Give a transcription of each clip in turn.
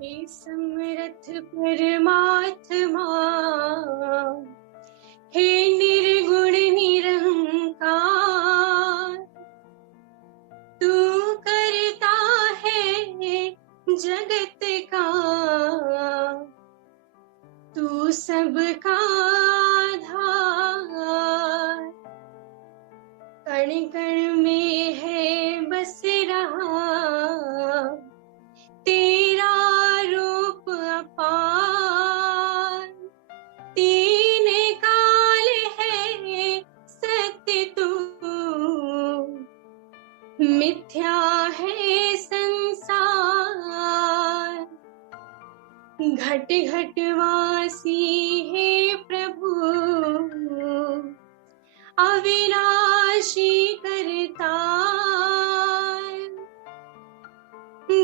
हे समर्थ परमात्मा, हे निर्गुण निरंकार, तू करता है जगत का, तू सबका आधार। कण कण में है बस रहा तेरा रूप अपार। तीन काल है सत्य तू, मिथ्या है संसार। घट घट वासी है प्रभु, अविनाशी करतार।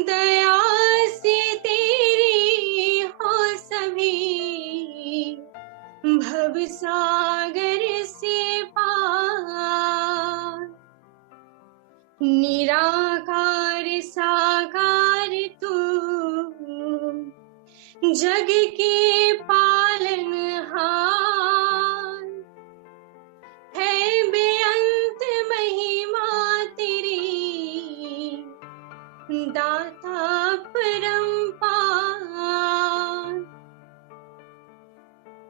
दया से तेरी हो सभी, भव सागर से पार। निराकार साकार तू, जग के पालनहार। है बेअंत महिमा तेरी, दाता परम्पार।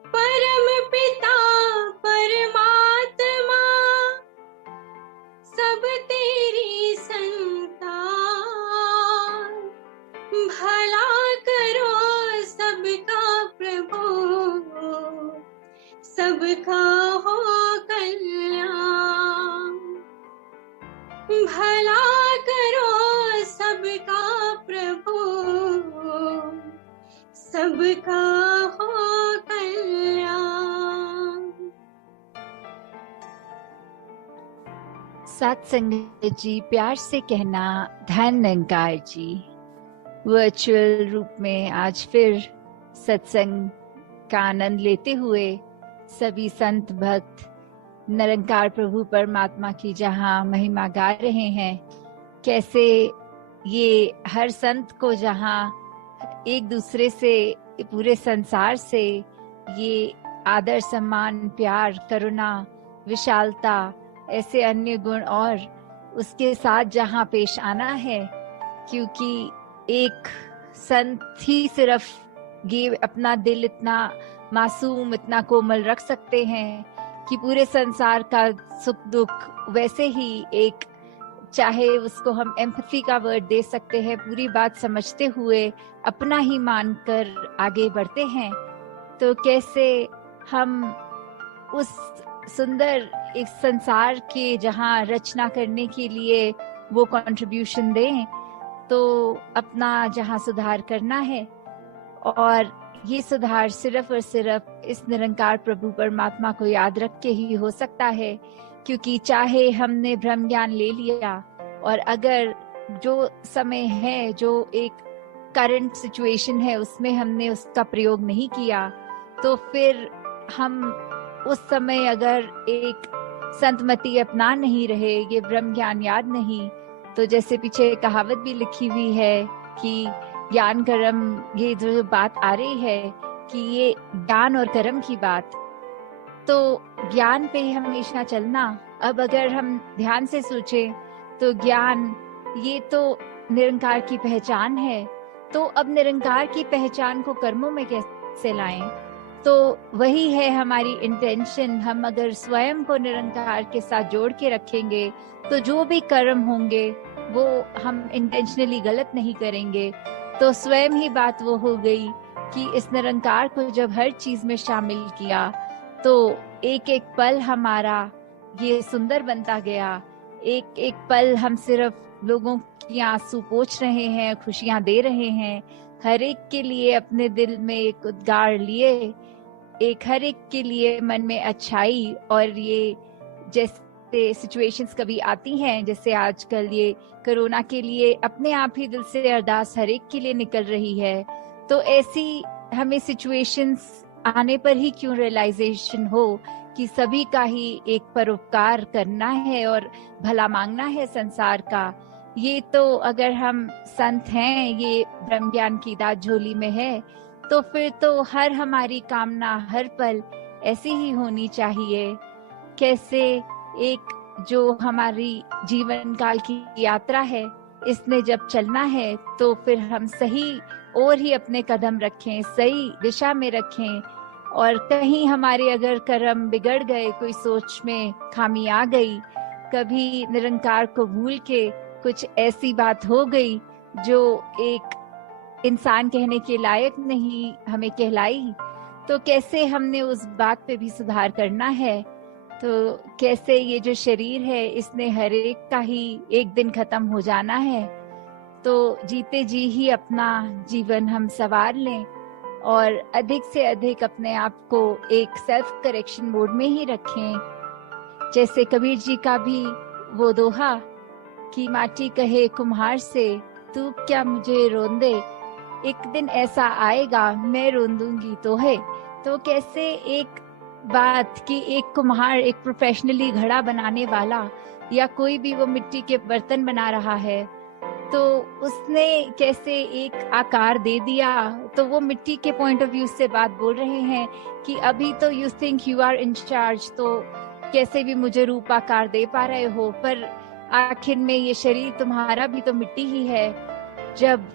परम पिता परमात्मा, सब तेरी संतान। भला करो सबका प्रभु, सबका हो कल्याण। भला करो सबका प्रभु, सबका हो कल्याण। सत्संग जी प्यार से कहना धन निरंकार जी। वर्चुअल रूप में आज फिर सत्संग का आनंद लेते हुए सभी संत भक्त निरंकार प्रभु परमात्मा की जहाँ महिमा गा रहे हैं, कैसे ये हर संत को जहाँ एक दूसरे से, पूरे संसार से ये आदर सम्मान प्यार करुणा विशालता ऐसे अन्य गुण और उसके साथ जहाँ पेश आना है, क्योंकि एक संत ही सिर्फ ये अपना दिल इतना मासूम इतना कोमल रख सकते हैं कि पूरे संसार का सुख दुख वैसे ही एक, चाहे उसको हम एम्पैथी का वर्ड दे सकते हैं, पूरी बात समझते हुए अपना ही मानकर आगे बढ़ते हैं। तो कैसे हम उस सुंदर एक संसार के जहाँ रचना करने के लिए वो कंट्रीब्यूशन दें, तो अपना जहाँ सुधार करना है, और ये सुधार सिर्फ और सिर्फ इस निरंकार प्रभु परमात्मा को याद रख के ही हो सकता है। क्योंकि चाहे हमने ब्रह्म ज्ञान ले लिया, और अगर जो समय है, जो एक करंट सिचुएशन है, उसमें हमने उसका प्रयोग नहीं किया, तो फिर हम उस समय अगर एक संतमति अपना नहीं रहे, ये ब्रह्म ज्ञान याद नहीं, तो जैसे पीछे कहावत भी लिखी हुई है कि ज्ञान कर्म, ये जो बात आ रही है कि ये ज्ञान और कर्म की बात, तो ज्ञान पे ही हमेशा चलना। अब अगर हम ध्यान से सोचें तो ज्ञान ये तो निरंकार की पहचान है, तो अब निरंकार की पहचान को कर्मों में कैसे लाएं? तो वही है हमारी इंटेंशन। हम अगर स्वयं को निरंकार के साथ जोड़ के रखेंगे, तो जो भी कर्म होंगे वो हम इंटेंशनली गलत नहीं करेंगे। तो स्वयं ही बात वो हो गई कि इस निरंकार को जब हर चीज में शामिल किया, तो एक एक पल हमारा ये सुंदर बनता गया। एक एक पल हम सिर्फ लोगों की आंसू पोंछ रहे हैं, खुशियां दे रहे हैं, हर एक के लिए अपने दिल में एक उद्गार लिए, एक हर एक के लिए मन में अच्छाई। और ये जैसे सिचुएशंस कभी आती हैं, जैसे आजकल ये कोरोना के लिए अपने आप ही दिल से अरदास हर एक के लिए निकल रही है, तो ऐसी हमें सिचुएशंस आने पर ही क्यों रियलाइजेशन हो कि सभी का ही एक परोपकार करना है और भला मांगना है संसार का। ये तो अगर हम संत हैं, ये ब्रह्म ज्ञान की दात झोली में है, तो फिर तो हर हमारी कामना हर पल ऐसी ही होनी चाहिए। कैसे एक जो हमारी जीवन काल की यात्रा है, इसने जब चलना है तो फिर हम सही और ही अपने कदम रखें, सही दिशा में रखें। और कहीं हमारे अगर कर्म बिगड़ गए, कोई सोच में खामी आ गई, कभी निरंकार को भूल के कुछ ऐसी बात हो गई जो एक इंसान कहने के लायक नहीं हमें कहलाई, तो कैसे हमने उस बात पे भी सुधार करना है। तो कैसे ये जो शरीर है, इसने हर एक का ही एक दिन खत्म हो जाना है, तो जीते जी ही अपना जीवन हम संवार लें और अधिक से अधिक अपने आप को एक सेल्फ करेक्शन मोड में ही रखें। जैसे कबीर जी का भी वो दोहा कि माटी कहे कुम्हार से, तू क्या मुझे रोन दे, एक दिन ऐसा आएगा मैं रोन दूंगी तो है। तो कैसे एक बात कि एक कुम्हार, एक प्रोफेशनली घड़ा बनाने वाला या कोई भी वो मिट्टी के बर्तन बना रहा है, तो उसने कैसे एक आकार दे दिया, तो वो मिट्टी के पॉइंट ऑफ व्यू से बात बोल रहे हैं कि अभी तो you think you are in charge, तो कैसे भी मुझे रूप आकार दे पा रहे हो, पर आखिर में ये शरीर तुम्हारा भी तो मिट्टी ही है। जब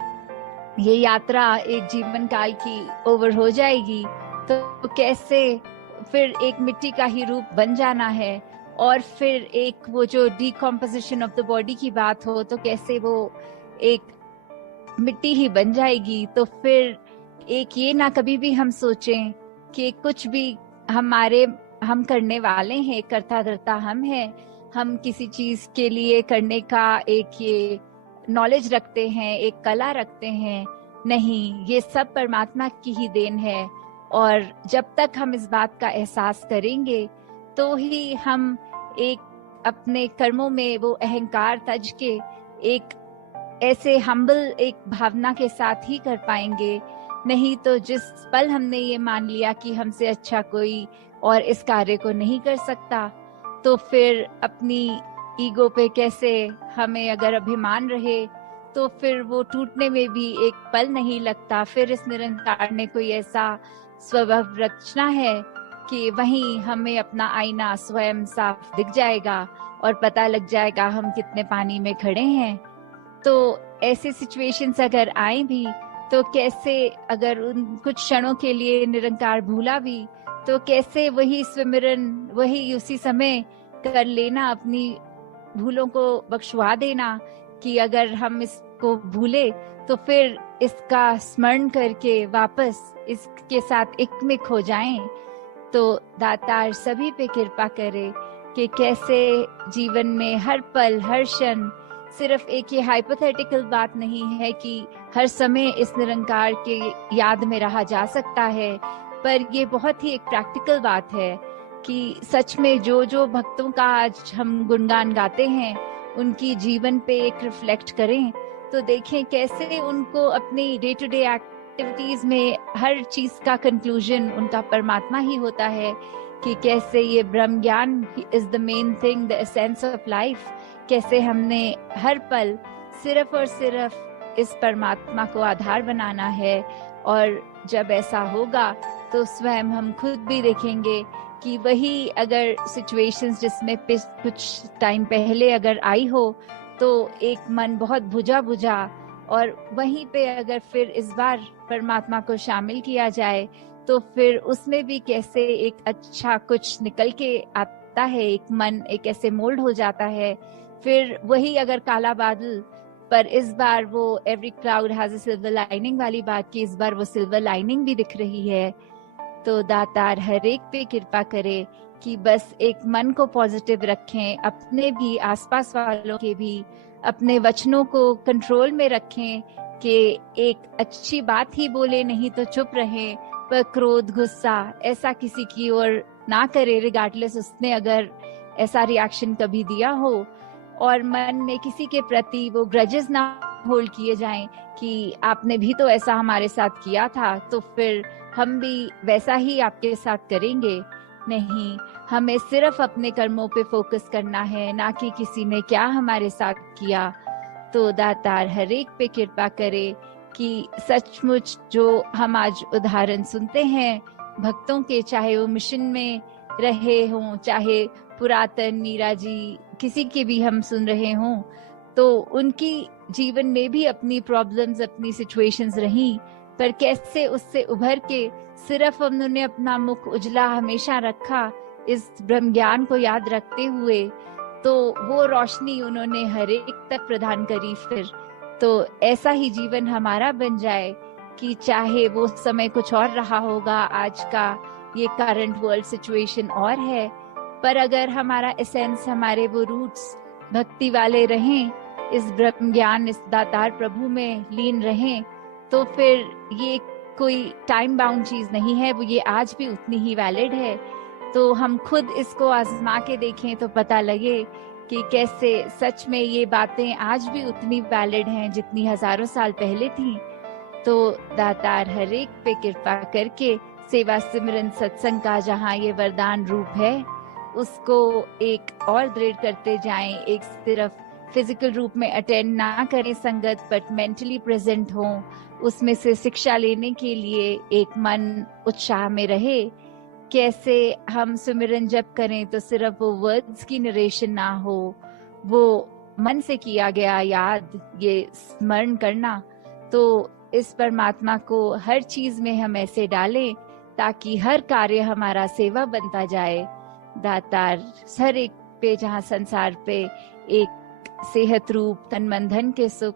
ये यात्रा एक जीवन काल की ओवर हो जाएगी, तो कैसे फिर एक मिट्टी का ही रूप बन जाना है। और फिर एक वो जो डिकम्पोजिशन ऑफ द बॉडी की बात हो, तो कैसे वो एक मिट्टी ही बन जाएगी। तो फिर एक ये ना कभी भी हम सोचें कि कुछ भी हम करने वाले हैं, करता धरता हम हैं, हम किसी चीज के लिए करने का एक ये नॉलेज रखते हैं, एक कला रखते हैं। नहीं, ये सब परमात्मा की ही देन है। और जब तक हम इस बात का एहसास करेंगे, तो ही हम एक अपने कर्मों में वो अहंकार तज के एक ऐसे हम्बल एक भावना के साथ ही कर पाएंगे। नहीं तो जिस पल हमने ये मान लिया कि हमसे अच्छा कोई और इस कार्य को नहीं कर सकता, तो फिर अपनी ईगो पे कैसे हमें अगर अभिमान रहे, तो फिर वो टूटने में भी एक पल नहीं लगता। फिर इस निरंकार ने कोई ऐसा स्वभाव रचना है कि वहीं हमें अपना आईना स्वयं साफ दिख जाएगा और पता लग जाएगा हम कितने पानी में खड़े हैं। तो ऐसे सिचुएशंस अगर आए भी, तो कैसे अगर उन कुछ क्षणों के लिए निरंकार भूला भी, तो कैसे वही स्विमिरन, वही उसी समय कर लेना, अपनी भूलों को बख्शवा देना कि अगर हम इसको भूले तो फिर इसका स्मरण करके वापस इसके साथ एकमिक हो जाएं। तो दातार सभी पे कृपा करे कि कैसे जीवन में हर पल हर क्षण, सिर्फ एक ये हाइपोथेटिकल बात नहीं है कि हर समय इस निरंकार के याद में रहा जा सकता है, पर ये बहुत ही एक प्रैक्टिकल बात है कि सच में जो जो भक्तों का आज हम गुणगान गाते हैं, उनकी जीवन पे एक रिफ्लेक्ट करें, तो देखें कैसे उनको अपनी डे टू डे एक्टिविटीज में हर चीज का कंक्लूजन उनका परमात्मा ही होता है। कि कैसे ये ब्रह्म ज्ञान is the main thing, the essence of life. कैसे हमने हर पल सिर्फ और सिर्फ इस परमात्मा को आधार बनाना है। और जब ऐसा होगा तो स्वयं हम खुद भी देखेंगे कि वही अगर सिचुएशंस जिसमें कुछ टाइम पहले अगर आई हो, तो एक मन बहुत बुझा बुझा, और वहीं पे अगर फिर इस बार परमात्मा को शामिल किया जाए, तो फिर उसमें भी कैसे एक अच्छा कुछ निकल के आता है। एक मन एक ऐसे मोल्ड हो जाता है। फिर वही अगर काला बादल, पर इस बार वो every cloud has a silver lining वाली बात की, इस बार वो सिल्वर लाइनिंग भी दिख रही है। तो दातार हर एक पे कृपा करे कि बस एक मन को पॉजिटिव रखें, अपने भी आसपास वालों के भी, अपने वचनों को कंट्रोल में रखें कि एक अच्छी बात ही बोले, नहीं तो चुप रहें। पर क्रोध गुस्सा ऐसा किसी की ओर ना करे, रिगार्डलेस उसने अगर ऐसा रिएक्शन कभी दिया हो। और मन में किसी के प्रति वो ग्रजेस ना होल्ड किए जाएं कि आपने भी तो ऐसा हमारे साथ किया था, तो फिर हम भी वैसा ही आपके साथ करेंगे। नहीं, हमें सिर्फ अपने कर्मों पे फोकस करना है, ना कि किसी ने क्या हमारे साथ किया। तो दातार हर एक पे कृपा करे कि सचमुच जो हम आज उदाहरण सुनते हैं भक्तों के, चाहे वो मिशन में रहे हों, चाहे पुरातन मीरा जी, किसी के भी हम सुन रहे हों, तो उनकी जीवन में भी अपनी प्रॉब्लम्स, अपनी सिचुएशंस रही, पर कैसे उससे उभर के सिर्फ उन्होंने अपना मुख उजला हमेशा रखा इस ब्रह्म ज्ञान को याद रखते हुए, तो वो रोशनी उन्होंने हर एक तक प्रदान करी। फिर तो ऐसा ही जीवन हमारा बन जाए कि चाहे वो समय कुछ और रहा होगा, आज का ये करंट वर्ल्ड सिचुएशन और है, पर अगर हमारा एसेंस, हमारे वो रूट्स भक्ति वाले रहें, इस ब्रह्म ज्ञान, इस दातार प्रभु में लीन रहें, तो फिर ये कोई टाइम बाउंड चीज नहीं है, वो ये आज भी उतनी ही वैलिड है। तो हम खुद इसको आजमा के देखें तो पता लगे कि कैसे सच में ये बातें आज भी उतनी वैलिड हैं जितनी हजारों साल पहले थी। तो दातार हर एक पे कृपा करके सेवा सिमरन सत्संग का जहाँ ये वरदान रूप है उसको एक और दृढ़ करते जाएं। एक सिर्फ फिजिकल रूप में अटेंड ना करें संगत, बट मेंटली प्रेजेंट हों, उसमें से शिक्षा लेने के लिए एक मन उत्साह में रहे। कैसे हम सुमिरन जप करें तो सिर्फ वो वर्ड्स की नरेशन ना हो, वो मन से किया गया याद, ये स्मरण करना। तो इस परमात्मा को हर चीज में हम ऐसे डालें ताकि हर कार्य हमारा सेवा बनता जाए। दातार हर एक पे, जहाँ संसार पे एक सेहत रूप तन मन धन के सुख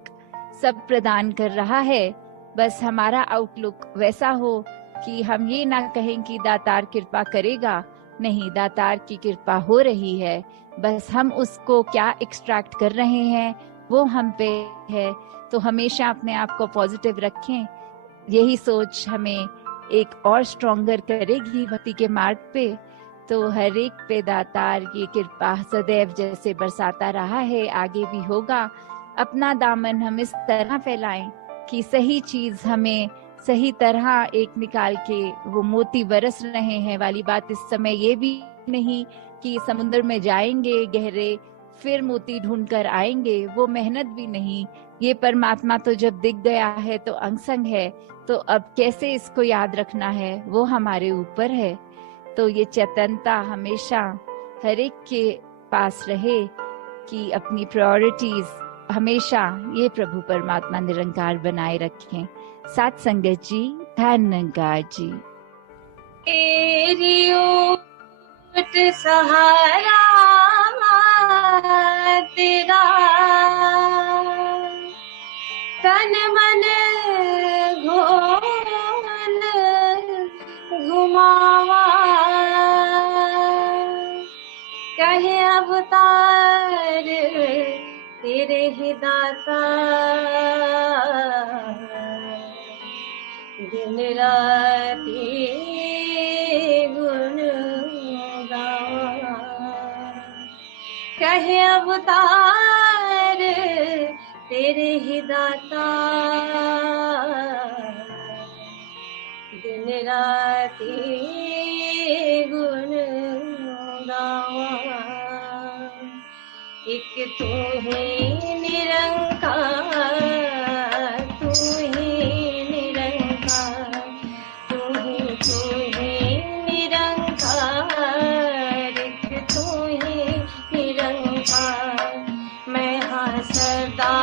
सब प्रदान कर रहा है, बस हमारा आउटलुक वैसा हो कि हम ये ना कहें कि दातार कृपा करेगा, नहीं, दातार की कृपा हो रही है, बस हम उसको क्या एक्सट्रैक्ट कर रहे हैं वो हम पे है। तो हमेशा अपने आप को पॉजिटिव रखें, यही सोच हमें एक और स्ट्रॉन्गर करेगी भक्ति के मार्ग पे। तो हर एक पे दातार की कृपा सदैव जैसे बरसाता रहा है, आगे भी होगा। अपना दामन हम इस तरह फैलाएं कि सही चीज हमें सही तरह एक निकाल के वो मोती बरस रहे हैं वाली बात इस समय ये भी नहीं कि समुद्र में जाएंगे गहरे फिर मोती ढूंढ कर आएंगे, वो मेहनत भी नहीं। ये परमात्मा तो जब दिख गया है तो अंग है, तो अब कैसे इसको याद रखना है वो हमारे ऊपर है। तो ये चेतनता हमेशा हर एक के पास रहे कि अपनी प्रायोरिटीज हमेशा ये प्रभु परमात्मा निरंकार बनाए रखें। साथ संगत जी, धन्यवाद जी। तेरी ओट सहारा तेरा, तन मन घोल घुमावा, कहे अवतार तेरे ही दाता, दिन राती गुण गावा, कहे अवतार तेरे ही दाता, दिन राती गुण गावा। एक तू ही निरंकार, तू ही निरंकार, तू ही निरंकार, एक तू ही निरंकार। मैं हाँ सदा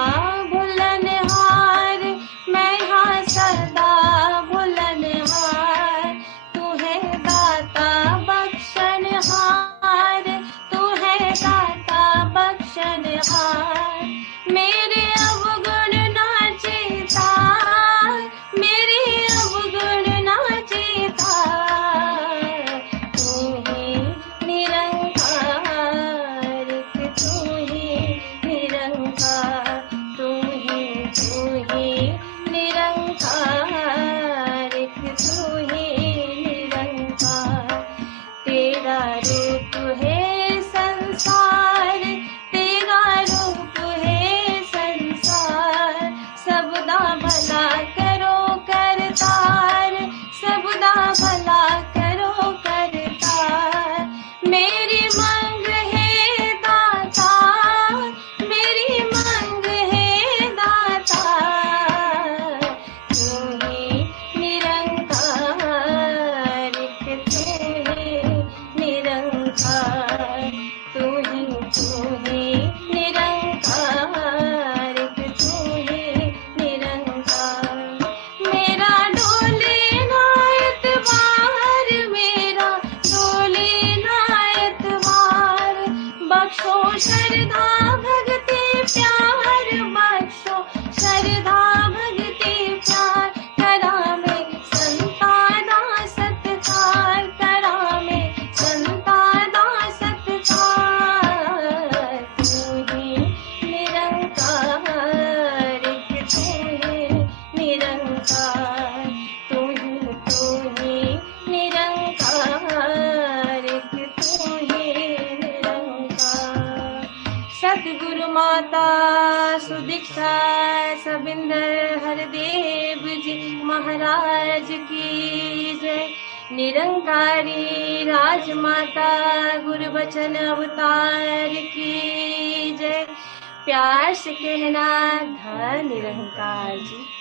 भुलनहार, मैं हाँ सदा भुलनहार, तू है दाता बख्शनहार, तू है दाता बख्शनहार। मेरे अवगुण ना चेता, मेरे अवगुण ना चेता, तू ही निरंकार, तू ही निरंकार, तू ही निरंकार। निष्ठा सबिंदर हरदेव जी महाराज की जय। निरंकारी राजमाता गुरु बचन अवतार की जय। प्यार से कहना धन निरंकार जी।